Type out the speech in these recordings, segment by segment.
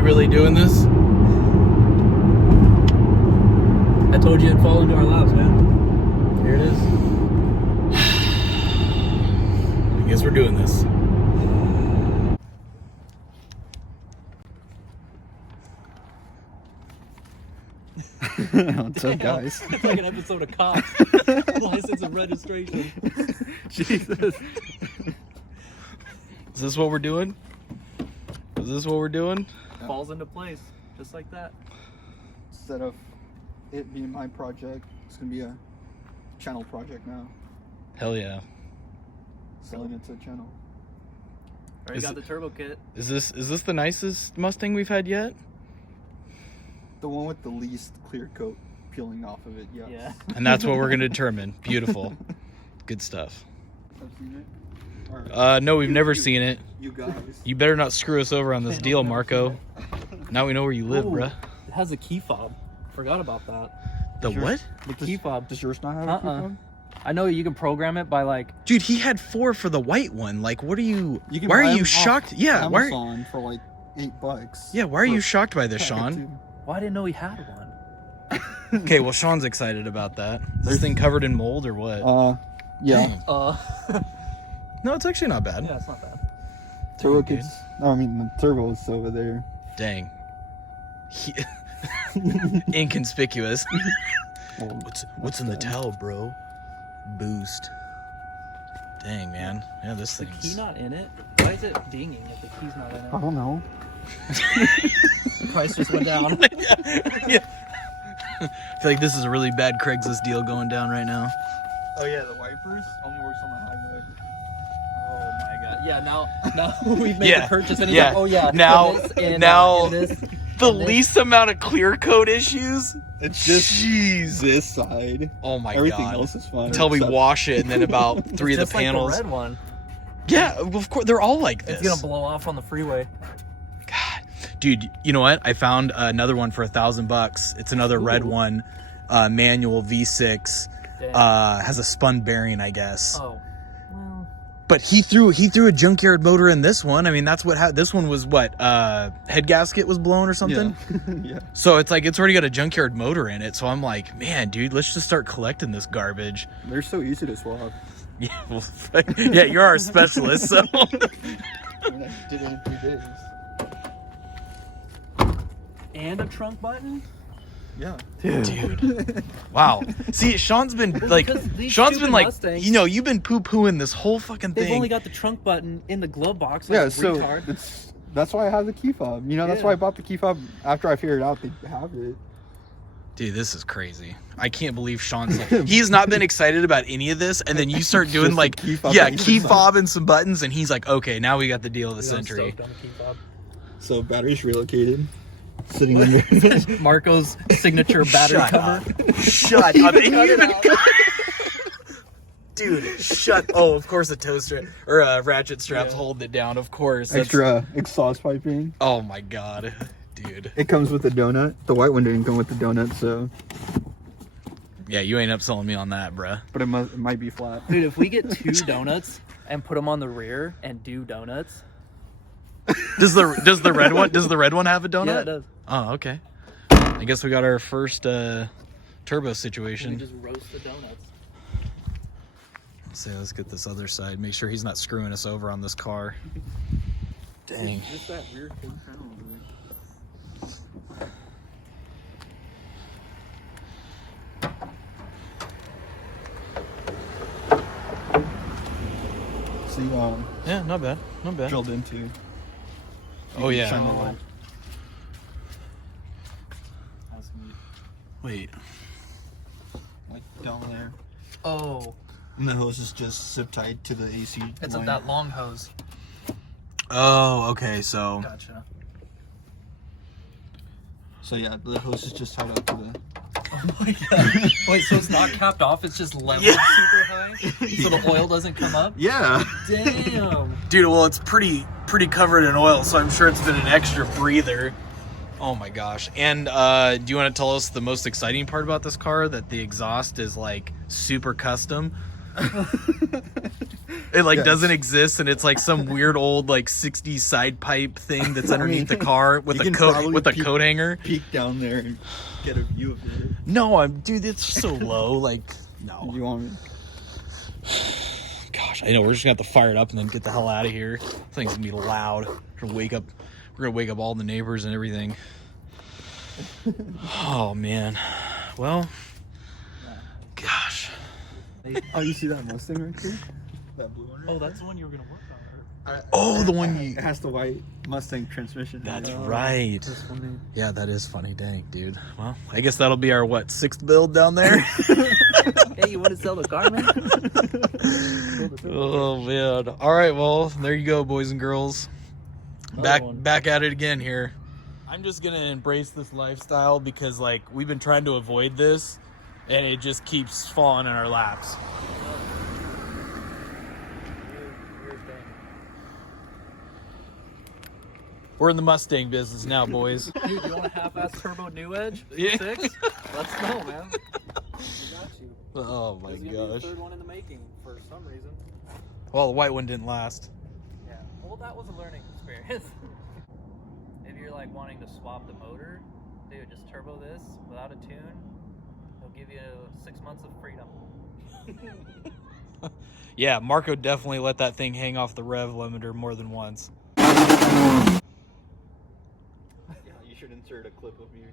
we really doing this? I told you it'd fall into our laps, man. Here it is. I guess we're doing this. What's up, guys? It's like an episode of Cops. License and registration. Jesus. Is this what we're doing? Is this what we're doing? Falls into place, just like that. Instead of it being my project, it's gonna be a channel project now. Hell yeah. Selling it to a channel. Already got the turbo kit. Is this the nicest Mustang we've had yet? The one with the least clear coat peeling off of it, yes. Yeah. And that's what we're gonna determine. Beautiful. Good stuff. I've seen it. Or No, we've never seen it. you guys. You better not screw us over on this deal, Marco. Now we know where you live, Ooh, bruh. It has a key fob. Forgot about that. The what? The key fob. Does yours not have a key fob? I know you can program it by like. Dude, he had 4 for the white one. Like, what are you? You can why buy are you them shocked? off Yeah, why? Amazon for like $8. Yeah, why are you shocked by this, Sean? Well, I didn't know he had one. Okay, well, Sean's excited about that. Is this thing covered in mold or what? Yeah. No, it's actually not bad. Yeah, it's not bad. Turbo Good. kits. No, I mean the turbo is over there. Dang. Inconspicuous. Well, What's in the towel, bro? Boost. Dang, man. Yeah, this The thing's... key not in it? Why is it dinging if the key's not in it? I don't know. The price just went down. Yeah. I feel like this is a really bad Craigslist deal going down right now. Oh yeah, the wipers only works on the high mode. Oh my god. Yeah, now we've made Yeah. the purchase and he's Yeah. like, oh yeah. Now- and this, and, now- and this. The And this- least amount of clear coat issues? It's just Jeez. this side. Oh my Everything god. else is fine. Until we except- wash it and then about 3 of Just the like panels. the red one. Yeah, of course, they're all like this. It's gonna blow off on the freeway. God, dude, you know what? I found another one for $1,000. It's another red one, manual V6. Damn. Has a spun bearing, I guess. Oh. Well. But he threw a junkyard motor in this one. I mean, that's what this one was. What head gasket was blown or something. Yeah. Yeah. So it's like it's already got a junkyard motor in it. So I'm like, man, dude, let's just start collecting this garbage. They're so easy to swap. Yeah, well, yeah, you're our specialist. So I mean, I did it in 3 days. And a trunk button? Yeah. dude, wow. See, Sean's been like, because these Sean's been stupid like, Mustangs- you know, you've been poo-pooing this whole fucking They've thing. only got the trunk button in the glove box. Like Yeah, a so retard. that's why I have the key fob. You know, that's Yeah. why I bought the key fob after I figured out they have it. Dude, this is crazy. I can't believe Sean's like, he's not been excited about any of this, and then you start doing Just like, the key fob yeah, and key some fob and some buttons, and he's like, okay, now we got the deal of the Dude, I'm century. stoked on the key fob. So batteries relocated. Sitting under. Marco's signature battery Shut cover. up. Shut up. And you even... Dude, shut. Oh, of course the toe strap or ratchet straps holding it down. Of course. That's- Extra exhaust piping. Oh my god, dude. It comes with a donut. The white one didn't come with the donut, so. Yeah, you ain't upselling me on that, bruh. But it might be flat. Dude, if we get 2 donuts and put them on the rear and do donuts. Does the red one have a donut? Yeah, it does. Oh, okay. I guess we got our first turbo We situation. just roast the donuts. Let's see, let's get this other side. Make sure he's not screwing us over on this car. Dang. Just that weird thing See, Yeah, not bad. Not bad. drilled into. Oh, yeah. Shine the light. That's neat. Wait. Like down there. Oh, And the hose is just zip tied to the AC. it's line. that long hose. Oh, okay, so... Gotcha. So yeah, the hose is just tied up to the. Oh my god. Wait, so it's not capped off, it's just leveled super high? So the oil doesn't come up? Yeah. Damn. Dude, well, it's pretty covered in oil, so I'm sure it's been an extra breather. Oh my gosh. And do you want to tell us the most exciting part about this car? That the exhaust is like super custom. It like Yes. doesn't exist, and it's like some weird old like 60s side pipe thing that's underneath the car with you a can coat probably with a peek- coat hanger. Peek down there and get a view of it. No, dude, it's so low. Like, no. You want me? Gosh, I know we're just gonna have to fire it up and then get the hell out of here. This thing's gonna be loud. We're gonna wake up all the neighbors and everything. Oh man. Well, gosh. Oh, you see that Mustang right there? That blue one. Oh, that's the one you were gonna work on. Oh, the one you. It has the white Mustang transmission. That's Yeah. right. That's funny. Yeah, that is funny. Dang, dude. Well, I guess that'll be our what, 6th build down there. Hey, you want to sell the car, man? Oh man. All right, well, there you go, boys and girls. Back at it again here. I'm just gonna embrace this lifestyle because like we've been trying to avoid this and it just keeps falling in our laps. We're in the Mustang business now, boys. Dude, you want a half-ass turbo new edge? Yeah. 6? Let's go, man. We got you. Oh my There's gonna be a gosh. third one in the making for some reason. Well, the white one didn't last. Yeah. Well, that was a learning experience. If you're like wanting to swap the motor, dude, just turbo this without a tune. It'll give you 6 months of freedom. Yeah, Marco definitely let that thing hang off the rev limiter more than once. Yeah, you should insert a clip of you.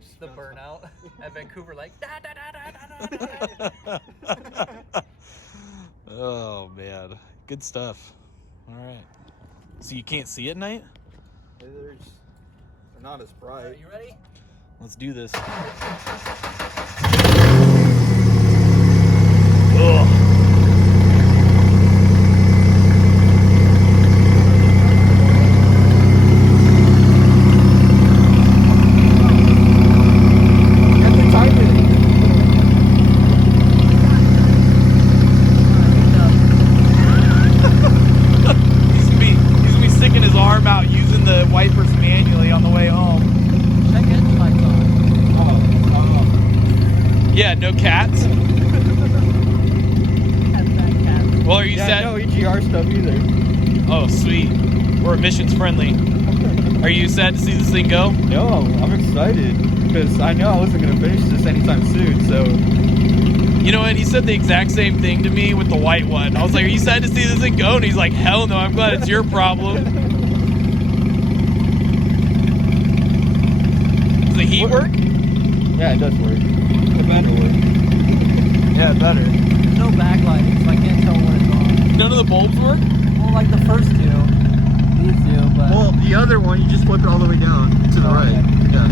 Just The bounce burnout at Vancouver, like da da da da da da da. Oh man, good stuff. All right. So you can't see at night? They're not as bright. Are you ready? Let's do this. Ugh. Get the timing. He's gonna be sticking his arm out using the wipers manually on the way home. Check engine lights on. Yeah, no cats. That's that cat. Well, are you Yeah, set? no EGR stuff either. Oh, sweet. We're emissions friendly. Are you sad to see this thing go? No, I'm excited because I know I wasn't gonna finish this anytime soon. So You know what? He said the exact same thing to me with the white one. I was like, are you sad to see this thing go? And he's like, hell no, I'm glad it's your problem. Does the heat work? yeah, it does work. It better work. Yeah, better. There's no backlighting, so I can't tell when it's on. None of the bulbs work? Well, like the first two. These do, but... Well, the other one you just flip it all the way down to the Oh, right. okay. Yeah,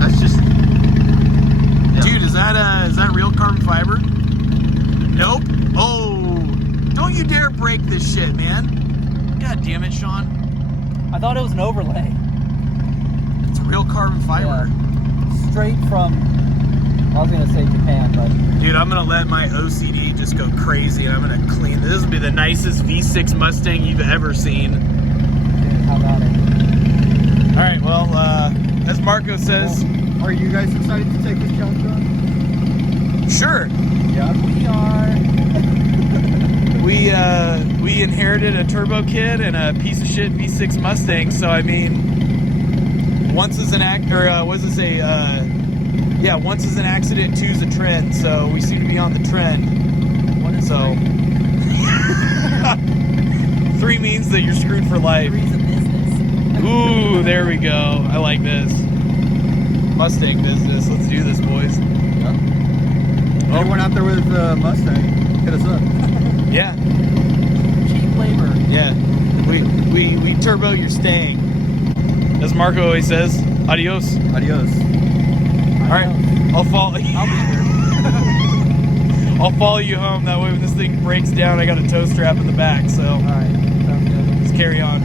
that's just. Yeah. Dude, is that real carbon fiber? Nope. Oh, don't you dare break this shit, man. God damn it, Sean. I thought it was an overlay. It's real carbon fiber. Yeah. Straight from... I was going to say Japan, but... Dude, I'm gonna let my OCD just go crazy and I'm gonna clean this. This will be the nicest V6 Mustang you've ever seen. Dude, how about it? Alright, well, as Marco says, Are you guys excited to take this challenge on? sure. Yeah. We are... We inherited a turbo kit and a piece of shit V6 Mustang, so I mean, once is an once is an accident, two's a trend, so we seem to be on the trend. What is So, 3 means that you're screwed for life. Three's a business. Ooh, there we go. I like this. Mustang business. Let's do this, boys. Yeah. Anyone out there with Mustang, hit us up. Yeah, Cheap labor. yeah. We turbo your stang. As Marco always says, adios. Adios. All right, I'll follow. I'll be here. I'll follow you home. That way, when this thing breaks down, I got a tow strap in the back. So Alright, sounds good. let's carry on.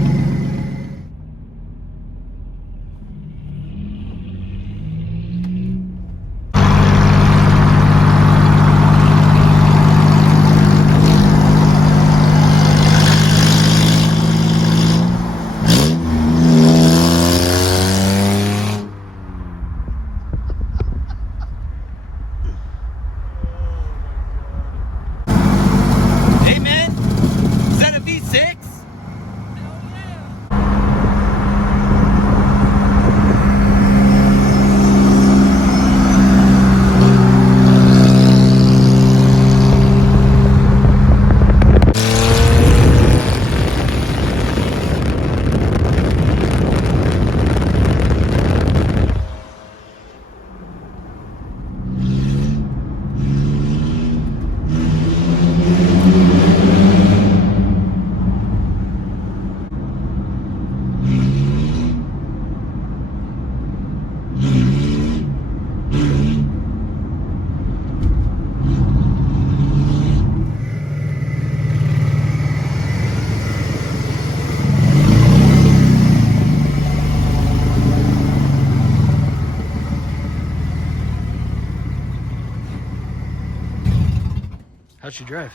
about you drive?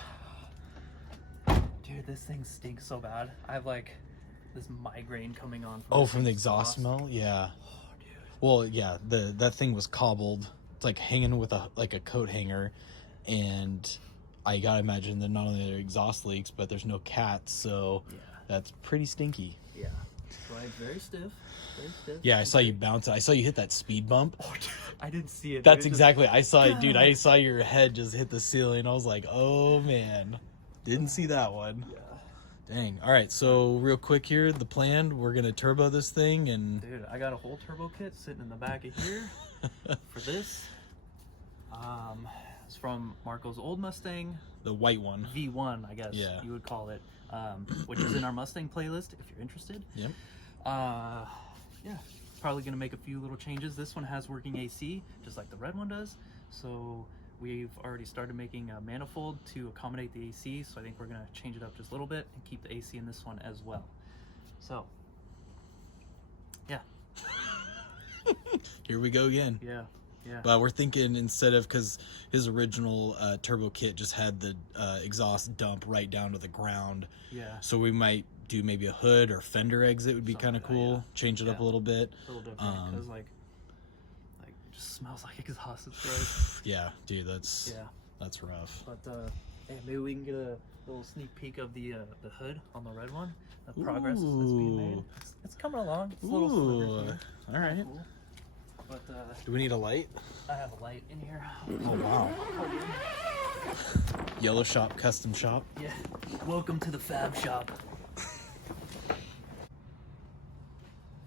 Dude, this thing stinks so bad. I have like this migraine coming on. From the exhaust smell? Yeah. Oh, dude. Well, yeah, that thing was cobbled. It's like hanging with a coat hanger, and I gotta imagine that not only are there exhaust leaks, but there's no cats, so that's pretty stinky. Yeah. Right, very stiff. Very stiff. Yeah, I saw you bounce it. I saw you hit that speed bump. Oh, dude, I didn't see it. That's dude. exactly. I saw it, dude. I saw your head just hit the ceiling. I was like, oh man, didn't see that one. Yeah. Dang. All right, so real quick here, the plan. We're gonna turbo this thing, and Dude, I got a whole turbo kit sitting in the back of here for this. It's from Marco's old Mustang. the white one. V1, I guess you would call it, which is in our Mustang playlist if you're interested. Yep. Yeah, probably gonna make a few little changes. This one has working AC, just like the red one does. So we've already started making a manifold to accommodate the AC. So I think we're gonna change it up just a little bit and keep the AC in this one as well. So, yeah. Here we go again. Yeah. Yeah. But we're thinking instead of, because his original turbo kit just had the exhaust dump right down to the ground. Yeah. So we might do maybe a hood or fender exit would be kind of cool. Yeah. Change it up a little bit. A little different because like it just smells like exhaust. It's gross. Yeah, dude, that's rough. But hey, maybe we can get a little sneak peek of the hood on the red one. The progress that's being made. It's coming along. It's a little slippery here. All right. Cool. But do we need a light? I have a light in here. Oh wow. Yellow Shop Custom Shop. Yeah. Welcome to the Fab Shop.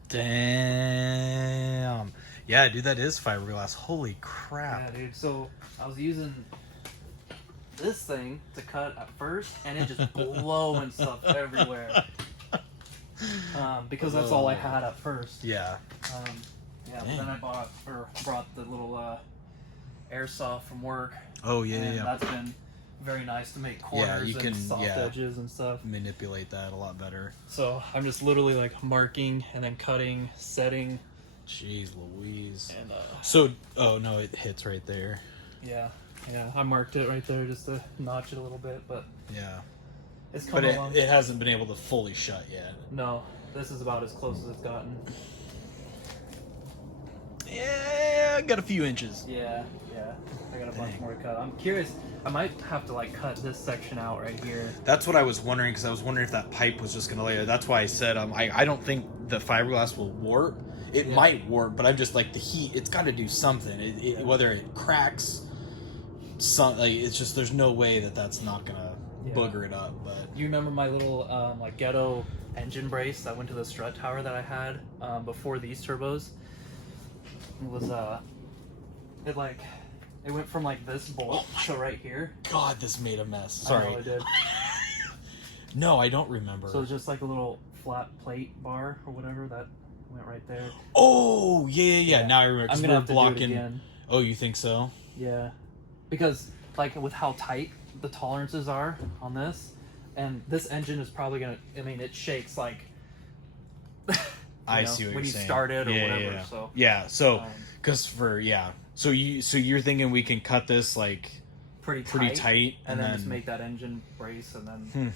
Damn. Yeah, dude, that is fiberglass. Holy crap. Yeah, dude. So I was using this thing to cut at first, and it just blowing stuff everywhere. Because that's all I had at first. Yeah. Yeah, but then I brought the little airsoft from work. Oh yeah, and yeah. That's been very nice to make corners and soft edges and stuff. Manipulate that a lot better. So I'm just literally like marking and then cutting, setting. Jeez Louise. And so, oh no, it hits right there. Yeah, I marked it right there just to notch it a little bit, but yeah, it's coming along. It hasn't been able to fully shut yet. No, this is about as close as it's gotten. Yeah, I got a few inches. Yeah, I got a bunch more to cut. I'm curious. I might have to like cut this section out right here. That's what I was wondering, because I was wondering if that pipe was just gonna lay there. That's why I said I don't think the fiberglass will warp. It might warp, but I'm just like, the heat. It's got to do something. Whether it cracks, it's just, there's no way that's not gonna booger it up. But you remember my little like ghetto engine brace that went to the strut tower that I had before these turbos? It was it went from like this bolt to right here. God, this made a mess. Sorry. I know it did. No, I don't remember. So it's just like a little flat plate bar or whatever that went right there. Oh yeah. Now I remember. I'm gonna have to do it again. Oh, you think so? Yeah, because like with how tight the tolerances are on this, and this engine is probably gonna. I mean, it shakes like. I see what when you're you saying. start it or whatever. Yeah. So because so you're thinking we can cut this like pretty tight and then just make that engine brace and then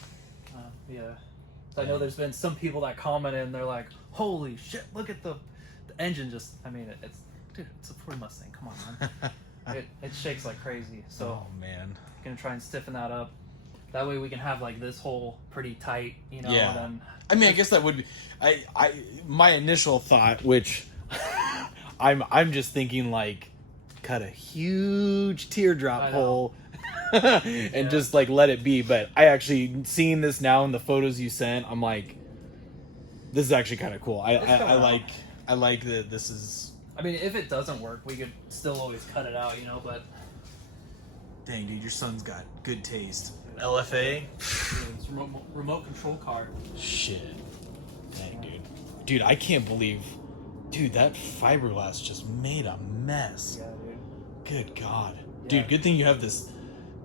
So I know there's been some people that commented and they're like, holy shit, look at the engine. Just, I mean, it's a Ford Mustang, come on, man. it shakes like crazy. So oh man, gonna try and stiffen that up. That way we can have like this hole pretty tight, and then I mean, I guess that would be my initial thought, which I'm just thinking like cut a huge teardrop hole and just like let it be. But I actually, seeing this now in the photos you sent, I'm like, this is actually kind of cool. I like that this is. I mean, if it doesn't work, we could still always cut it out, but. Dang, dude, your son's got good taste. LFA? It's remote control car. Shit. Dang, dude. Dude, I can't believe... Dude, that fiberglass just made a mess. Yeah, dude. Good God. Yeah. Dude, good thing you have this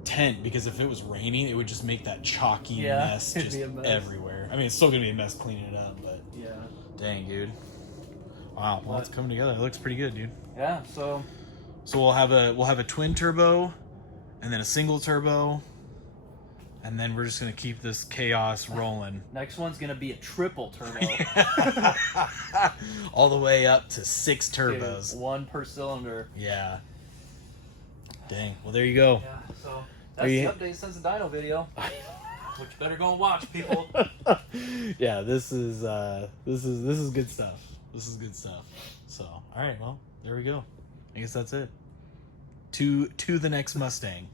tent, because if it was raining, it would just make that chalky mess just everywhere. I mean, it's still going to be a mess cleaning it up, but... Yeah. Dang, dude. Wow, well, it's coming together. It looks pretty good, dude. Yeah, so we'll have a twin turbo, and then a single turbo, And then we're just gonna keep this chaos rolling. Next one's gonna be a triple turbo. All the way up to 6 turbos. Dude, 1 per cylinder. Yeah. Dang. Well, there you go. Yeah, so that's the update since the dyno video. Which you better go and watch, people. Yeah, this is good stuff. This is good stuff. So, all right, well, there we go. I guess that's it. To the next Mustang.